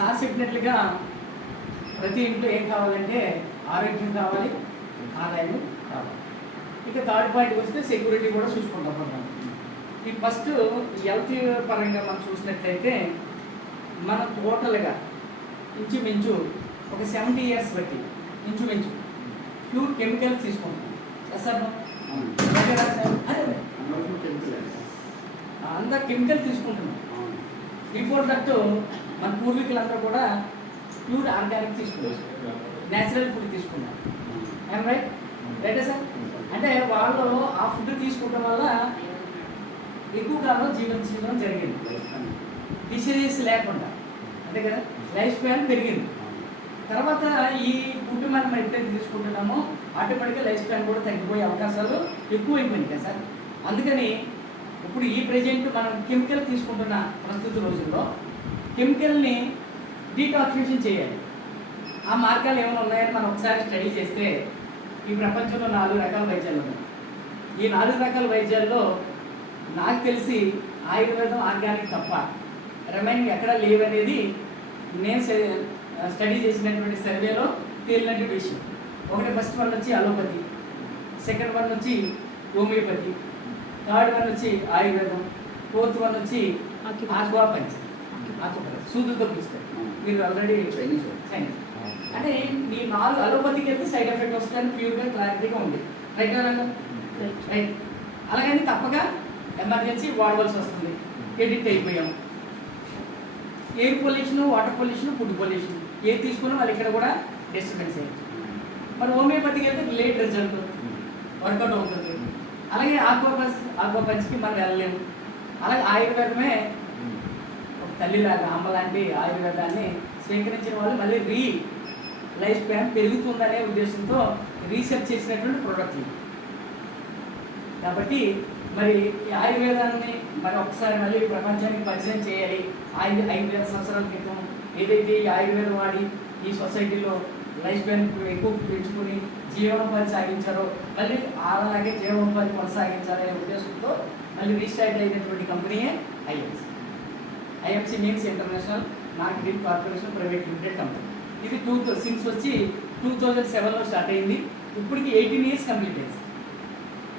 Sir చెప్పినట్లుగా ప్రతి ఇంట్లో ఏం కావాలంటే ఆరోగ్యం కావాలి, ఆదాయం కావాలి. ఇక థర్డ్ పాయింట్కి వస్తే సెక్యూరిటీ కూడా చూసుకుంటాం మనం. ఈ ఫస్ట్ హెల్త్ పరంగా మనం చూసినట్లయితే మనం టోటల్గా ఇంచుమించు ఒక 70 years బట్టి ఇంచుమించు ప్యూర్ కెమికల్స్ తీసుకుంటాం. సార్ అందరు కెమికల్ తీసుకుంటున్నాం. బిఫోర్ దట్ మన పూర్వీకులందరూ కూడా ప్యూర్ ఆర్గానిక్ తీసుకున్నారు, న్యాచురల్ ఫుడ్ తీసుకున్నారు. ఏం రైట్ రైటే సార్? అంటే వాళ్ళు ఆ ఫుడ్ తీసుకోవడం వల్ల ఎక్కువ కాలం జీవించడం జరిగింది, డిసీజెస్ లేకుండా. అంతే కదా, లైఫ్ స్పాన్ పెరిగింది. తర్వాత ఈ ఫుడ్ మనం ఎప్పుడైతే తీసుకుంటున్నామో ఆటోమేటిక్గా లైఫ్ స్పాన్ కూడా తగ్గిపోయే అవకాశాలు ఎక్కువైపోయినాయి కదా సార్. అందుకని ఇప్పుడు ఈ ప్రజెంట్ మనం కెమికల్ తీసుకుంటున్న ప్రస్తుత రోజుల్లో కెమికల్ని డీటాక్సిఫికేషన్ చేయాలి. ఆ మార్గాలు ఏమైనా ఉన్నాయని మనం ఒకసారి స్టడీ చేస్తే ఈ ప్రపంచంలో 4 రకాల వైద్యాలు ఉన్నాయి. ఈ 4 రకాల వైద్యాల్లో నాకు తెలిసి ఆయుర్వేదం, ఆర్గానిక్ తప్ప రిమైనింగ్ ఎక్కడా లేవనేది నేను స్టడీ చేసినటువంటి సర్వేలో తేలినటువంటి విషయం. ఫస్ట్ వన్ వచ్చి అలోపతి, సెకండ్ వన్ వచ్చి హోమియోపతి, థర్డ్ వన్ వచ్చి ఆయుర్వేదం, ఫోర్త్ వన్ వచ్చి ఆక్వాపంచ్, సూదులతో పిలుస్తారు. మీరు ఆల్రెడీ సైన్స్ అంటే ఈ 4 అలోపతికి వెళ్తే సైడ్ ఎఫెక్ట్ వస్తుందని ప్యూర్గా క్లారిటీగా ఉంది. Right right. అలాగని తప్పగా ఎమర్జెన్సీ వాడవలసి వస్తుంది. ఎడిట్ అయిపోయాం. Air pollution, water pollution, food pollution ఏది తీసుకున్నా వాళ్ళు ఇక్కడ కూడా డిస్టర్బెన్స్ అయ్యింది. మరి హోమియోపతికి వెళ్తే లేట్ రిజల్ట్ వర్కౌట్ అవుతుంది. అలాగే ఆక్వాపంచ్కి మనం వెళ్ళలేము. అలాగే ఆయుర్వేదమే ఒక తల్లిలాగా, అమ్మ లాంటి ఆయుర్వేదాన్ని స్వీకరించిన వాళ్ళు మళ్ళీ లైఫ్ స్పాన్ పెరుగుతుందనే ఉద్దేశంతో రీసెర్చ్ చేసినటువంటి ప్రోడక్ట్లు. కాబట్టి మరి ఈ ఆయుర్వేదాన్ని మరి ఒకసారి మళ్ళీ ప్రపంచానికి పరిచయం చేయాలి. 5,000 సంవత్సరాల క్రితం ఏదైతే ఈ ఆయుర్వేదం వాడి ఈ సొసైటీలో లైఫ్ స్పాన్ ఎక్కువ పెంచుకుని జీవనోపాధి సాగించారో మళ్ళీ అలాగే జీవనోపాధి కొనసాగించాలనే ఉద్దేశంతో మళ్ళీ రీస్టార్ట్ అయినటువంటి కంపెనీయే IFC. IFC means international marketing corporation private limited company. ఇది 2007లో స్టార్ట్ అయింది. ఇప్పటికి 18 years కంప్లీట్ అయింది.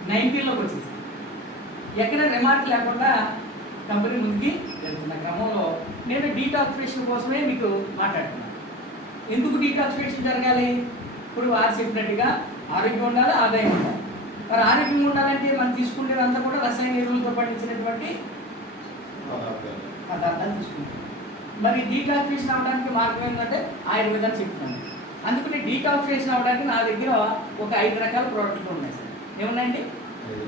19లోకి వచ్చేసి ఎక్కడ రిమార్క్ లేకుండా కంపెనీ ముందుకి వెళ్తున్న క్రమంలో నేను డీటాక్సిఫికేషన్ కోసమే మీకు మాట్లాడుతున్నాను. ఎందుకు డీటాక్సిఫికేషన్ జరగాలి? ఇప్పుడు వారు చెప్పినట్టుగా ఆరోగ్యం ఉండాలి, ఆదాయం ఉండాలి. మరి ఆరోగ్యం ఉండాలంటే మనం తీసుకునేదంతా కూడా రసాయన ఎరువులతో పండించినటువంటి పదార్థాలు తీసుకుంటాం. మరి డీటాక్సిఫికేషన్ అవ్వడానికి మార్గం ఏంటంటే ఆయుర్వేదాన్ని చెప్తున్నాను. అందుకని డీటాక్సిఫికేషన్ అవ్వడానికి నా దగ్గర ఒక 5 రకాల ప్రోడక్ట్లు ఉన్నాయి సార్. ఏమున్నాయండి?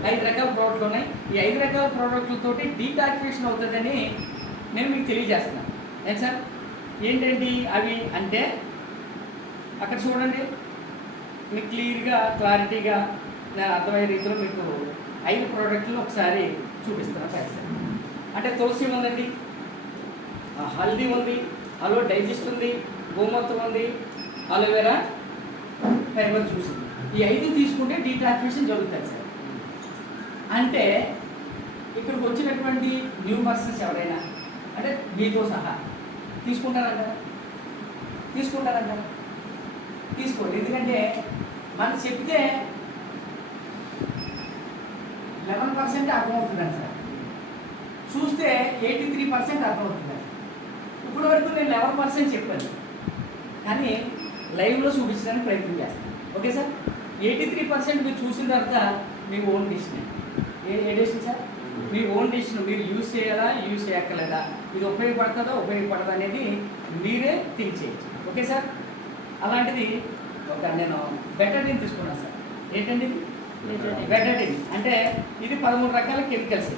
5 రకాల ప్రోడక్ట్లు ఉన్నాయి. ఈ 5 రకాల ప్రోడక్ట్లతోటి డీటాక్సిఫికేషన్ అవుతుందని నేను మీకు తెలియజేస్తున్నాను. ఏం సార్? ఏంటండి అవి అంటే అక్కడ చూడండి, మీకు క్లారిటీగా నేను అర్థమయ్యే రీతిలో మీకు 5 ప్రోడక్ట్లు ఒకసారి చూపిస్తున్నాను. అంటే తులసి ఉందండి, హల్దీ ఉంది, అలో డైజెస్ట్ ఉంది, గోమూత్రం ఉంది, అలోవెరా, ఫైబర్ జ్యూస్ ఉంది. ఈ 5 తీసుకుంటే డీటాక్సిఫికేషన్ జరుగుతుంది సార్. అంటే ఇక్కడికి వచ్చినటువంటి న్యూ పర్సన్స్ ఎవరైనా అంటే మీతో సహా తీసుకుంటారంటారా? తీసుకోండి. ఎందుకంటే మనం చెప్తే 11% అర్థమవుతుందండి సార్, చూస్తే 83% అర్థమవుతుందండి. ఇప్పటి వరకు నేను 11% చెప్పాను, కానీ లైవ్లో చూపించడానికి ప్రయత్నం చేస్తాను. Okay sir? 83% మీరు చూసిన తర్వాత మీ ఓన్ డిసిషన్. ఏ డిసిషన్ సార్? మీ ఓన్ డిసిషన్. మీరు యూజ్ చేయాలా, యూజ్ చేయక్కర్లేదా, ఇది ఉపయోగపడదా అనేది మీరే థింక్ చేయొచ్చు. Okay sir? అలాంటిది నేను బెటడిన్ తీసుకున్నాను సార్. ఏంటండి ఇది? బెటడిన్ అంటే ఇది 13 రకాల కెమికల్స్.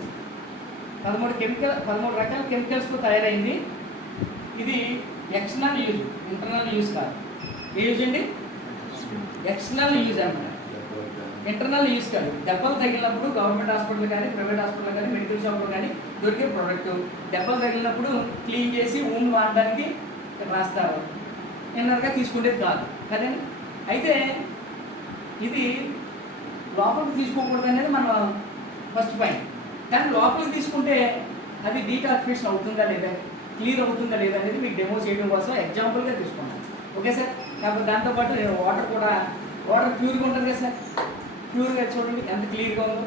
13 రకాల కెమికల్స్తో తయారైంది. ఇది ఎక్స్టర్నల్ యూజ్, ఇంటర్నల్ యూజ్ కాదు. ఏ యూజ్ అండి? ఎక్స్టర్నల్ యూజ్ అన్నమాట, ఇంటర్నల్ యూజ్ కాదు. దెబ్బలు తగిలినప్పుడు గవర్నమెంట్ హాస్పిటల్ కానీ, ప్రైవేట్ హాస్పిటల్ కానీ, మెడికల్ షాప్లో కానీ దొరికే ప్రోడక్ట్. దెబ్బలు తగిలినప్పుడు క్లీన్ చేసి ఊన్ వాడడానికి రాస్తారు, ఇన్నర్గా తీసుకునేది కాదు కదండి. అయితే ఇది లోపలికి తీసుకోకూడదు అనేది మన ఫస్ట్ పాయింట్. కానీ లోపలికి తీసుకుంటే అది డీటాక్సిఫికేషన్ అవుతుందా లేదా? క్లియర్ అవుతుందా లేదా అనేది మీకు డెమో చేయడం కోసం ఎగ్జాంపుల్గా తీసుకున్నాను. Okay sir. కాబట్టి దాంతోపాటు నేను వాటర్ ప్యూర్గా ఉంటుంది కదా సార్, ప్యూర్గా చూడండి ఎంత క్లియర్గా ఉందో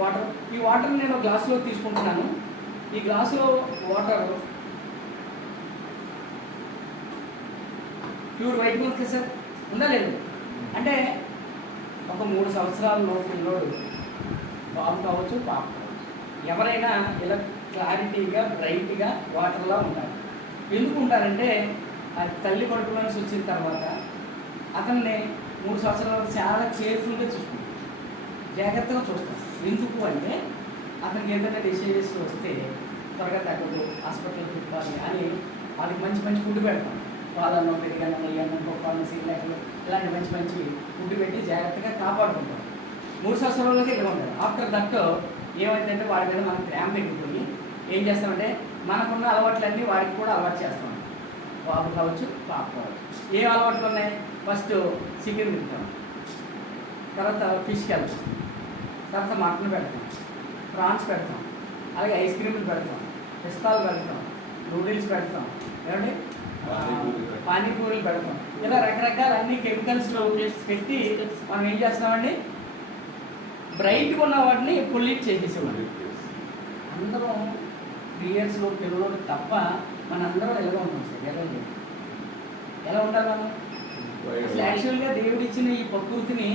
వాటర్. ఈ వాటర్ నేను గ్లాసులో తీసుకుంటున్నాను. ఈ గ్లాసులో వాటర్ ప్యూర్ వైట్గా ఉంది కదా సార్, ఉందా లేదు? అంటే ఒక 3 సంవత్సరాల లోపు పిల్లోడు, బాబు కావచ్చు పాప కావచ్చు, ఎవరైనా ఇలా క్లారిటీగా బ్రైట్గా వాటర్లా ఉంటారు. ఎందుకు ఉంటారంటే ఆ తల్లి కడుపు నుంచి వచ్చిన తర్వాత అతన్ని 3 సంవత్సరాల వరకు చాలా కేర్ఫుల్గా చూసుకుంటారు, జాగ్రత్తగా చూస్తారు. ఎందుకు అంటే అతనికి ఏదైనా డిసీజెస్ వస్తే త్వరగా తగ్గదు, హాస్పిటల్కి తిప్పాలి అని వాళ్ళకి మంచి మంచి ఫుడ్ పెడతాం. పాలల్లో పెరిగాను, నెయ్యన్నం, పప్పాలను, సీలెట్లు ఇలాంటి మంచి మంచి ఫుడ్ పెట్టి జాగ్రత్తగా కాపాడుకుంటాం. 3 సంవత్సరాలకే ఇలా ఉంటారు. ఆఫ్టర్ దట్ ఏమైందంటే వాడి మీద మనం ప్రేమ పెరిగిపోయి ఏం చేస్తామంటే మనకున్న అలవాట్లన్నీ వాడికి కూడా అలవాటు చేస్తాం. బాబు కావచ్చు పాప కావచ్చు. ఏ అలవాట్లు ఉన్నాయి? ఫస్ట్ చికెన్ తింటాం, తర్వాత ఫిష్కి వెళ్తాం, తర్వాత మటన్ పెడతాం, ప్రాన్స్ పెడతాం, అలాగే ఐస్ క్రీమ్లు పెడతాం, పిస్తాలు పెడతాం, నూడిల్స్ పెడతాం, ఏమంటే పానీపూరీలు పెడతాం. ఇలా రకరకాల అన్ని కెమికల్స్లో పెట్టి మనం ఏం చేస్తున్నామండి, బ్రైట్గా ఉన్న వాటిని పొల్యూట్ చేసేసేవాడు. అందరం 3 ఇయర్స్లో పిల్లలు తప్ప మనందరం ఎలా ఉంటాం సార్? ఎలా ఉండాలి మనం? అసలు యాక్చువల్గా దేవుడు ఇచ్చిన ఈ ప్రకృతిని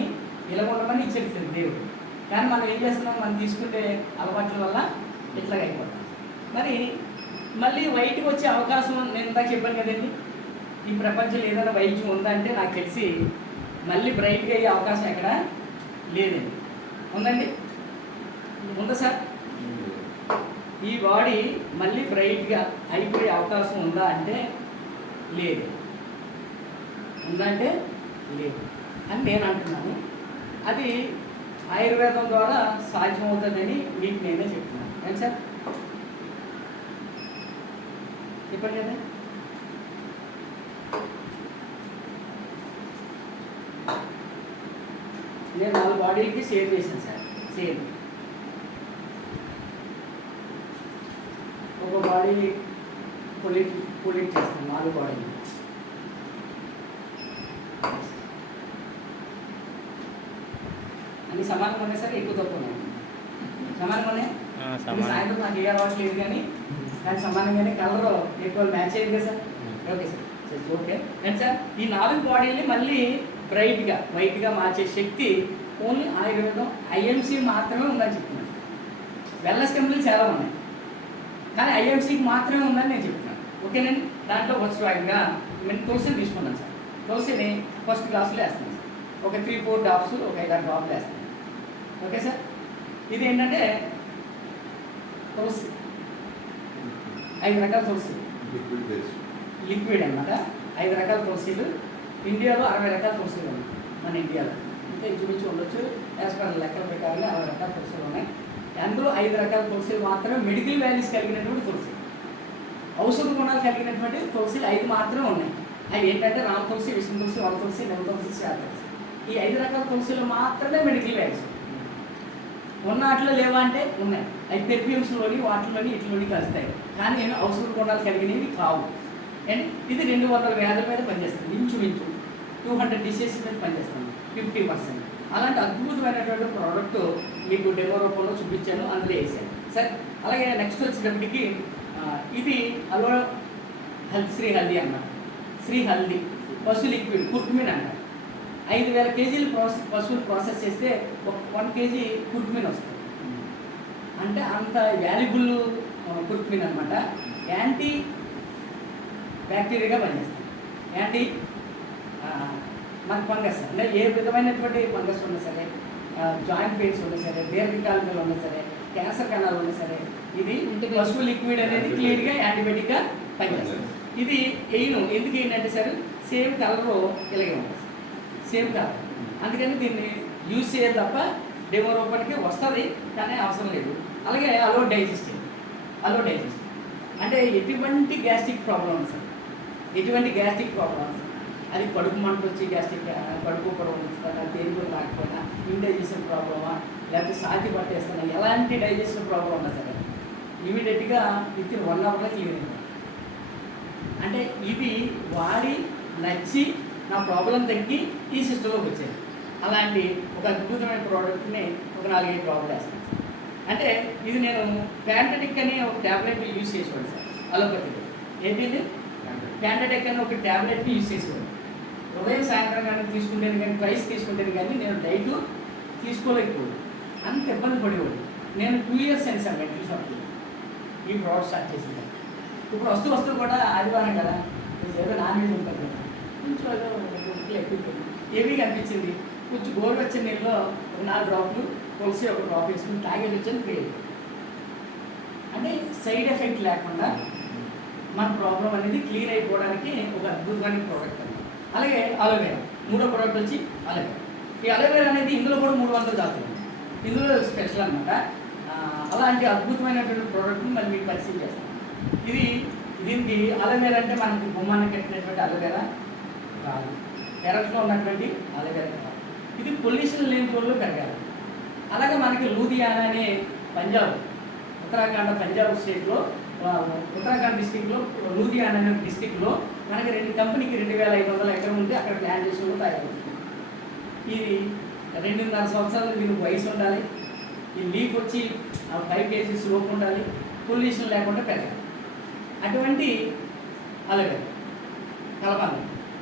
ఇలా ఉండమని ఇచ్చాడు సార్ దేవుడు. కానీ మనం ఏం చేస్తున్నాం, మనం తీసుకుంటే అలవాట్ల వల్ల ఇట్లాగ అయిపోతాం. మరి మళ్ళీ వైట్కి వచ్చే అవకాశం నేను ఇందాక చెప్పాను కదండి, ఈ ప్రపంచంలో ఏదైనా వైద్యం ఉందంటే నాకు తెలిసి మళ్ళీ బ్రైట్గా అయ్యే అవకాశం ఎక్కడ లేదండి. ఉందండి? ఉందా సార్? ఈ బాడీ మళ్ళీ బ్రైట్గా అయిపోయే అవకాశం ఉందా అంటే లేదు. ఉందంటే లేదు అని నేను అంటున్నాను. అది ఆయుర్వేదం ద్వారా సాధ్యమవుతుందని మీకు నేనే చెప్తున్నాను. ఏం సార్ చెప్పండి కదా. నేను 4 బాడీలకి షేర్ చేశాను సార్. సేమ్ ఒక బాడీ పొలిట్ చేస్తాను, 4 బాడీలు. అన్ని సమానంగా ఉన్నాయి సార్, ఎక్కువ తక్కువ ఉన్నాయి? సమానంగా ఉన్నాయి. సాయంత్రం నాకు ఏ అలవాటు లేదు కానీ సమానంగానే కలర్ ఎక్కువ మ్యాచ్ అయ్యింది కదా sir. Okay sir, okay. And sir ఈ 4 బాడీల్ని మళ్ళీ బ్రైట్గా వైట్గా మార్చే శక్తి ఓన్లీ ఆయుర్వేదం ఐఎంసీ మాత్రమే ఉందని చెప్తున్నాను. వెల్నెస్ కంపెనీలు చాలా ఉన్నాయి కానీ ఐఎంసీకి మాత్రమే ఉందని నేను చెప్తున్నాను. ఓకేనండి. దాంట్లో ఫస్ట్ భాగంగా నేను తులసిని తీసుకున్నాను సార్. తులసిని ఫస్ట్ గ్లాసులో వేస్తాను సార్. ఒక 3-4 డ్రాప్స్, ఒక 5-6 డ్రాప్లు వేస్తాను. Okay sir. ఇది ఏంటంటే తులసి 5 రకాల తులసి, లిక్విడ్ అన్నమాట. 5 రకాల తులసీలు. ఇండియాలో 60 రకాల తులసీలు ఉన్నాయి మన ఇండియాలో. ఇంకా ఇంచుమించు ఉండొచ్చు, యాజ్ పర్ లెక్కల ప్రకారంగా 60 రకాల తులసీలు ఉన్నాయి. అందులో 5 రకాల తులసీలు మాత్రమే మెడికల్ వాల్యూస్ కలిగినటువంటి తులసి, ఔషధ గుణాలు కలిగినటువంటి తులసీలు 5 మాత్రమే ఉన్నాయి. అవి ఏంటంటే రామ తులసి, విష్ణు తులసి, వన తులసి, నిమ్మ తులసి, శ్వేత తులసి. ఈ 5 రకాల తులసీలు మాత్రమే మెడికల్ వాల్యూస్ ఉన్న వాటిలో లేవా అంటే ఉన్నాయి. అవి పెర్ఫ్యూమ్స్లోని వాటిలోని ఇట్లోని కలుస్తాయి కానీ ఔషధ గుణాలు కలిగినవి కావు. అండ్ ఇది 200 వ్యాధుల మీద పనిచేస్తుంది, ఇంచుమించు 200 డిసీజెస్ మీద పనిచేస్తుంది, 50%. అలాంటి అద్భుతమైనటువంటి ప్రోడక్ట్ మీకు డెమో రూపంలో చూపించాను, అందులో వేసాను సార్. అలాగే నెక్స్ట్ వచ్చేటప్పటికి ఇది అలో శ్రీ హల్దీ అన్నమాట. శ్రీ హల్దీ పశు లిక్విడ్ కుర్కుమిన్ అంటారు. 5000 కేజీలు పశువులు ప్రాసెస్ చేస్తే 1 కేజీ కుర్కుమిన్ వస్తుంది. అంటే అంత వాల్యుబుల్ కుర్కుమిన్ అనమాట. యాంటీ బ్యాక్టీరియాగా పనిచేస్తుంది. యాంటీ మన ఫంగస్ అంటే ఏ విధమైనటువంటి ఫంగస్ ఉన్నా సరే, జాయింట్ పెయిన్స్ ఉన్నా సరే, దీర్ఘకాలికలు ఉన్నా సరే, క్యాన్సర్ కణాలు ఉన్నా సరే, ఇది పశువు లిక్విడ్ అనేది క్లియర్గా యాంటీబయాటిక్గా పనిచేస్తుంది. ఇది ఎందుకు ఏంటంటే సార్ సేమ్ కలరు ఇలాగే ఉంటుంది, సేమ్ కలర్. అందుకని దీన్ని యూజ్ చేయాలి తప్ప డెమో రూపానికి వస్తుంది కానీ అవసరం లేదు. అలాగే అలో డైజెస్టివ్ అంటే ఎటువంటి గ్యాస్ట్రిక్ ప్రాబ్లమ్స్ సార్, ఎటువంటి గ్యాస్ట్రిక్ ప్రాబ్లమ్స్, అది కడుపు మంట వచ్చి గ్యాస్ట్రిక్, కడుపు పొడవు వస్తుందా, తేలికలు రాకపోయినా, ఇండైజెషన్ ప్రాబ్లమా, లేకపోతే సాతి పట్టేస్తున్నా, ఎలాంటి డైజెషన్ ప్రాబ్లం ఉన్నా సరే ఇమీడియట్గా విత్ 1 అవర్లో క్లియర్ అయిపోతుంది. అంటే ఇది వాడి నచ్చి నా ప్రాబ్లం తగ్గి ఈ సిస్టంలోకి వచ్చాను. అలాంటి ఒక అద్భుతమైన ప్రోడక్ట్ని ఒక 4-5 డ్రాప్ చేస్తాను. అంటే ఇది నేను ప్యాంటడిక్ అని ఒక ట్యాబ్లెట్ యూజ్ చేసేవాడు సార్ అలోపతిలో. ఏంటండి ప్యాంటడిక్ అని ఒక ట్యాబ్లెట్ యూజ్ చేసేవాడు. ఉదయం సాయంత్రం కానీ తీసుకుంటేనే కానీ ట్వైస్ తీసుకుంటేనే కానీ నేను డైట్ తీసుకోలేకపోయాడు. అంత ఇబ్బంది పడేవాడు. నేను 2 years అయింది సార్ మెడికల్ షాప్కి ఈ ప్రోడక్ట్ స్టార్ట్ చేసింది. ఇప్పుడు వస్తూ కూడా ఆదివారం కదా ఏదో నాన్ వెజ్ ఉంటుంది కదా, కొంచెం ఏదో ఎక్కువ హెవీగా అనిపించింది. కొంచెం గోరువెచ్చని నీళ్ళలో ఒక 4 డ్రాప్లు తులసి ఒక డ్రాప్ వేసుకుని తాగేది వచ్చని ప్రేయర్. అంటే సైడ్ ఎఫెక్ట్ లేకుండా మన ప్రాబ్లం అనేది క్లియర్ అయిపోవడానికి ఒక అద్భుతమైన ప్రోడక్ట్ అండి. అలాగే అలోవేరా, 3వ ప్రోడక్ట్ వచ్చి అలోవేరా. ఈ అలోవేరా అనేది ఇందులో కూడా 300 జాతులు, ఇందులో స్పెషల్ అనమాట. అలాంటి అద్భుతమైనటువంటి ప్రోడక్ట్ని మరి మీకు పరిచయం చేస్తాను. దీనికి అలోవేరా అంటే మనకి గుమ్మాన్ని కట్టినటువంటి అలోవేరా కాదు, టెరస్లో ఉన్నటువంటి అలోవేరా కాదు. ఇది పొల్యూషన్ లేని చోట్లలో పెరగాలి. అలాగే మనకి లూధియానా అనే పంజాబ్ స్టేట్లో ఉత్తరాఖండ్ డిస్టిక్లో లూధియానా అనే డిస్టిక్లో మనకి 2 కంపెనీకి 2500 ఎకరం ఉంటే అక్కడ ప్లాంటేషన్లో తయారవుతుంది. ఇది 2.5 సంవత్సరాలు దీనికి వయసు ఉండాలి. ఈ లీక్ వచ్చి 5 kgs లోపు ఉండాలి. పొల్యూషన్ లేకుండా పెరగాలి. అటువంటి అలోవేరా కలపాలి.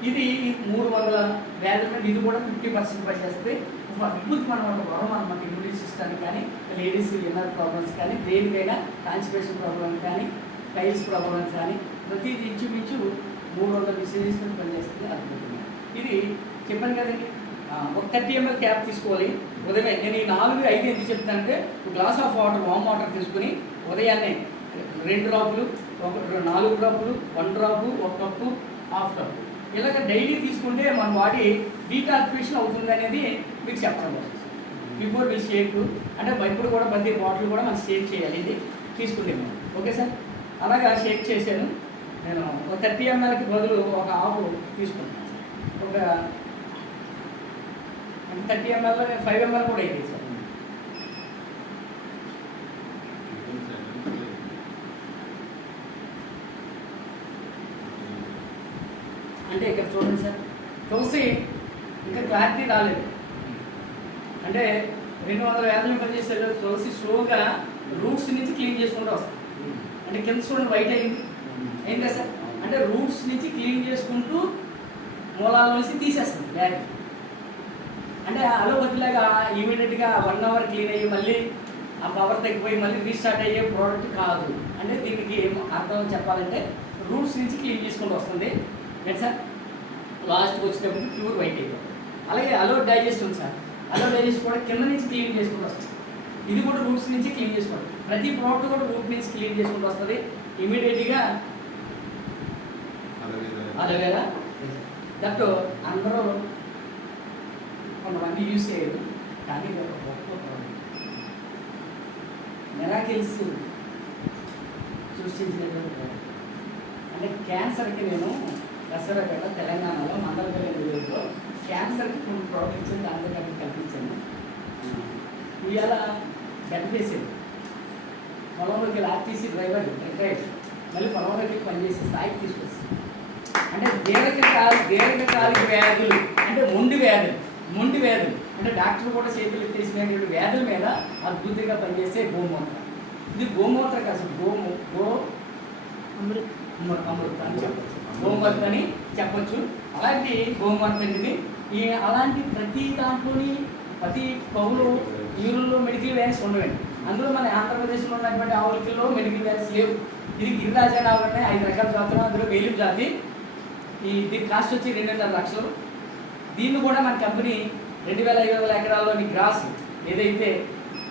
ఇది 300 వ్యాధుల మీద ఇది కూడా 50% పనిచేస్తే ఒక అద్భుతమైన ఒక వరం అనమాట. ఇమ్యూనిటీ సిస్టమ్కి కానీ, లేడీస్ ఇన్నర్ ప్రాబ్లమ్స్ కానీ, దేనికైనా కాన్స్టిపేషన్ ప్రాబ్లమ్ కానీ, టైల్స్ ప్రాబ్లమ్స్ కానీ ప్రతిదీ ఇంచుమించు 300 డిసీజెస్ మీద పనిచేస్తుంది. అద్భుతంగా ఇది చెప్పాను కదండి. ఒక 30 ml క్యాప్ తీసుకోవాలి ఉదయమే. నేను ఈ 4-5 ఎందుకు చెప్తానంటే, ఒక glass of water, warm water తీసుకుని ఉదయాన్నే 2 డ్రాపులు, 4 డ్రాపులు, 1 డ్రాపు, 1 కప్పు, హాఫ్ కప్పు ఇలాగ డైలీ తీసుకుంటే మన బాడీ డీటాక్సిఫికేషన్ అవుతుంది అనేది మీకు చెప్పడం కోసం. బిఫోర్ మీ షేక్ అంటే ఇప్పుడు కూడా ప్రతి బాటిల్ కూడా మనం షేక్ చేయాలి. ఇది తీసుకుంటే మనం ఓకే సార్. అలాగా షేక్ చేశాను నేను. ఒక 30 mlకి బదులు ఒక హాఫ్ తీసుకుంటాను. ఒక 30 ml 5 ml కూడా అయింది సార్. అంటే ఇక్కడ చూడండి సార్, తులసి ఇంకా క్లారిటీ రాలేదు. అంటే 200 వ్యాధులను పనిచేసే తులసి స్లోగా రూట్స్ నుంచి క్లీన్ చేసుకుంటూ వస్తుంది. అంటే కింద చూడండి వైట్ అయిందా సార్. అంటే రూట్స్ నుంచి క్లీన్ చేసుకుంటూ మూలాల నుంచి తీసేస్తుంది వ్యాధి. అంటే అలోపతిలాగా ఇమీడియట్గా 1 hour క్లీన్ అయ్యి మళ్ళీ ఆ పవర్ తగ్గిపోయి మళ్ళీ రీస్టార్ట్ అయ్యే ప్రోడక్ట్ కాదు. అంటే దీనికి అర్థం చెప్పాలంటే రూట్స్ నుంచి క్లీన్ చేసుకుంటూ వస్తుంది. Right sir. లాస్ట్కి వచ్చేటప్పుడు ప్యూర్ వైట్ అయిపోతుంది. అలాగే అలో డైజెస్ట్ ఉంది సార్. అలో డైజెస్ట్ కూడా కింద నుంచి క్లీన్ చేసుకుంటూ వస్తుంది. ఇది కూడా రూట్స్ నుంచి క్లీన్ చేసుకోండి. ప్రతి ప్రోడక్ట్ కూడా రూట్ నుంచి క్లీన్ చేసుకుంటూ వస్తుంది ఇమీడియట్గా. అలోవేరా దట్ అందరూ కొంతమంది యూజ్ చేయరు, కానీ ఇది ఒక గొప్ప ప్రోడక్ట్. మిరాకిల్స్ సృష్టించినటువంటి ప్రోడక్ట్. అంటే క్యాన్సర్కి నేను దసరాపేట తెలంగాణలో మండలపల్లి విలేజ్లో క్యాన్సర్కి కొన్ని ప్రోడక్ట్ ఇచ్చాను, దాంతో కలిపి కల్పించాను. ఇవాళ గడ్డేసేది పొలంలోకి ఆర్టీసీ డ్రైవర్ రిటైర్డ్ మళ్ళీ పొలంలోకి పనిచేసే స్థాయికి తీసుకొచ్చింది. అంటే దీర్ఘకాలిక వ్యాధులు అంటే మొండి వ్యాధులు అంటే డాక్టర్ కూడా చేతులు ఎత్తేసినటువంటి వ్యాధుల మీద అద్భుతంగా పనిచేసే గోమూత్ర. ఇది గోమూత్ర కాదు, అమృత అని చెప్పచ్చు, గోమూత్ర అని చెప్పచ్చు. అలాంటి గోమూత్ర ఇది. అలాంటి ప్రతి దాంట్లోని ప్రతి పౌలు యూరిన్లో మెడికల్ వ్యాన్స్ ఉండవండి. అందులో మన ఆంధ్రప్రదేశ్లో ఉన్నటువంటి ఆవులకిలో మెడికల్ వ్యాన్స్ లేవు. ఇది గిరిరాజా కాబట్టి 5 రకాల జాతులు, అందులో వేలిం జాతి. దీని కాస్ట్ వచ్చి 2.5 లక్షలు. దీన్ని కూడా మన కంపెనీ 2500 ఎకరాల్లోని గ్రాస్ ఏదైతే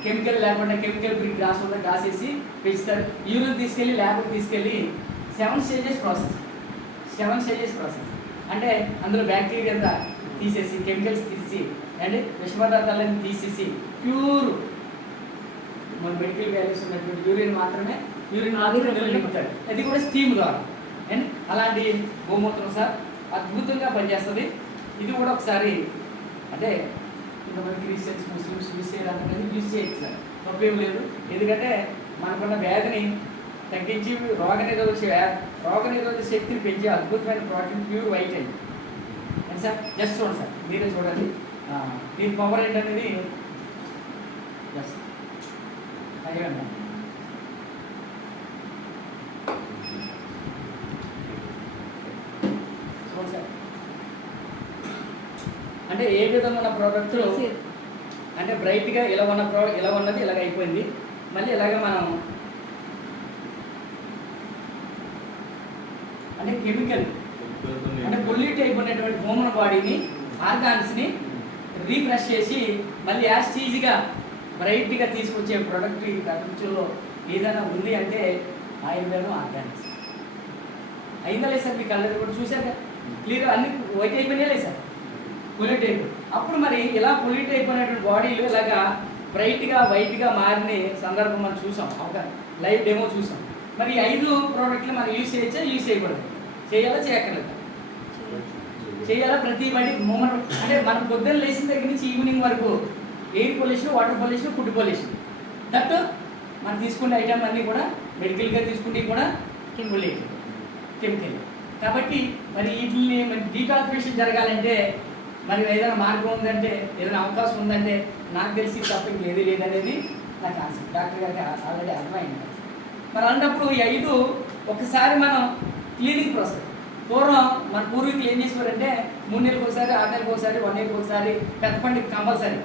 కెమికల్ లేకుండా కెమికల్ ఫ్రీ గ్రాస్ ఉందో గ్రాస్ వేసి పెంచుతారు. యూరిన్ తీసుకెళ్ళి ల్యాబ్కి తీసుకెళ్ళి 7 స్టేజెస్ ప్రాసెస్ అంటే అందులో బ్యాక్టీరియా అంతా తీసేసి కెమికల్స్ తీసి అంటే విష పదార్థాలను తీసేసి ప్యూర్ మన మెడికల్ వాల్యూస్ ఉన్నటువంటి యూరిన్ మాత్రమే నింపుతారు. అది కూడా స్టీమ్ ద్వారా. అండ్ అలాంటి గోమూత్రం సార్ అద్భుతంగా పనిచేస్తుంది. ఇది కూడా ఒకసారి అంటే కొంతమంది క్రిస్టియన్స్ ముస్లిమ్స్ యూజ్ చేయడానికి యూజ్ చేయొచ్చు సార్, తప్పేం లేదు. ఎందుకంటే మనకున్న వ్యాధిని తగ్గించి రోగనిరోధక రోగనిరోధక శక్తిని పెంచే అద్భుతమైన ప్రోటీన్ ప్యూర్ వైట్ అండి. అండ్ సార్ జస్ట్ చూడండి సార్, మీరే చూడండి దీని పవర్ ఏంటనేది జస్ట్ అయ్యండి. చూడండి సార్, అంటే ఏ విధంగా ఉన్న ప్రోడక్ట్ అంటే బ్రైట్గా ఇలా ఉన్న ఇలా ఉన్నది ఇలాగ అయిపోయింది. మళ్ళీ ఇలాగ మనం అంటే కెమికల్ అంటే పొల్యూట్ అయిపోయినటువంటి హ్యూమన్ బాడీని ఆర్గాన్స్ని రీఫ్రెష్ చేసి మళ్ళీ యాస్టీజ్గా బ్రైట్గా తీసుకొచ్చే ప్రోడక్ట్ ఈ ప్రపంచంలో ఏదైనా ఉంది అంటే ఆయుర్వేదం ఆర్గానిక్స్. అయిందా లేదు సార్? మీకు కలర్ కూడా చూశాక క్లియర్ అన్ని వైట్ అయిపోయినాయి లేదు సార్, పొల్యూట్ అయిపోయి. అప్పుడు మరి ఇలా పొల్యూట్ అయిపోయినటువంటి బాడీలు ఇలాగా బ్రైట్గా వైట్గా మారిన సందర్భం మనం చూసాం, ఒక లైవ్ డెమో చూసాం. మరి 5 ప్రోడక్ట్లు మనం యూజ్ చేయొచ్చా, యూజ్ చేయకూడదు? చేయాలా చేయక్కర్లేదు? చేయాలా. ప్రతి బడి మూమెంట్ అంటే మనం పొద్దున్న లేచిన దగ్గర నుంచి ఈవినింగ్ వరకు air pollution, water pollution, food pollution, that మనం తీసుకునే ఐటమ్ అన్నీ కూడా మెడికల్గా తీసుకుంటే కూడా కెమికల్. కాబట్టి మరి వీటిని మరి డీటాక్సిఫికేషన్ జరగాలంటే మరి ఏదైనా మార్గం ఉందంటే, ఏదైనా అవకాశం ఉందంటే నాకు తెలిసి తప్ప ఏది లేదనేది నా కాన్సెప్ట్. డాక్టర్ గారికి ఆల్రెడీ అర్థమైంది. మరి అన్నప్పుడు ఈ 5 ఒకసారి మనం క్లీనింగ్ ప్రాసెస్. పూర్వం మన పూర్వీకులు ఏం చేసేవారంటే 3 నెలలకు ఒకసారి, 6 నెలలకు ఒకసారి, 1 ఇయర్కి ఒకసారి, పెద్ద పండుగ కంపల్సరీ,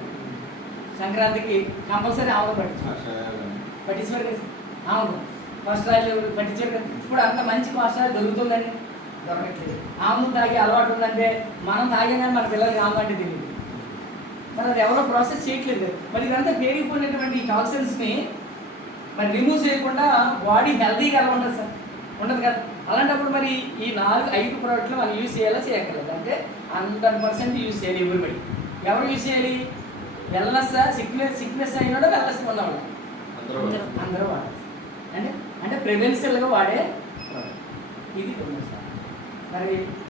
సంక్రాంతికి కంపల్సరీ ఆవును పట్టించేవారు కదా. ఆవును ఫస్ట్ రాయలు పట్టించారు కదా. ఇప్పుడు అంత మంచి ఫస్ట్ రాయలు దొరుకుతుందండి, దొరకట్లేదు. ఆవును తాగే అలవాటు ఉందంటే మనం తాగానే మన పిల్లలకి ఆవు అంటే తెలియదు. మరి అది ఎవరో ప్రాసెస్ చేయట్లేదు. మరి ఇదంతా పేరుకుపోయినటువంటి ఈ టాక్సిన్స్ని మరి రిమూవ్ చేయకుండా బాడీ హెల్తీగా ఎలా ఉండదు సార్? ఉండదు కదా. అలాంటప్పుడు మరి ఈ 4-5 ప్రోడక్ట్లు మనం యూజ్ చేయాలా చేయక్కర్లేదు? అంటే 100% యూజ్ చేయాలి. ఎవరిబడి ఎవరు యూజ్ చేయాలి? వెల్నెస్ సిక్నెస్ అయినాడో వెల్నెస్ ఉన్నవాడు అందరూ వాడాలి. అంటే ప్రివెన్షియల్గా వాడే ఇది సార్. మరి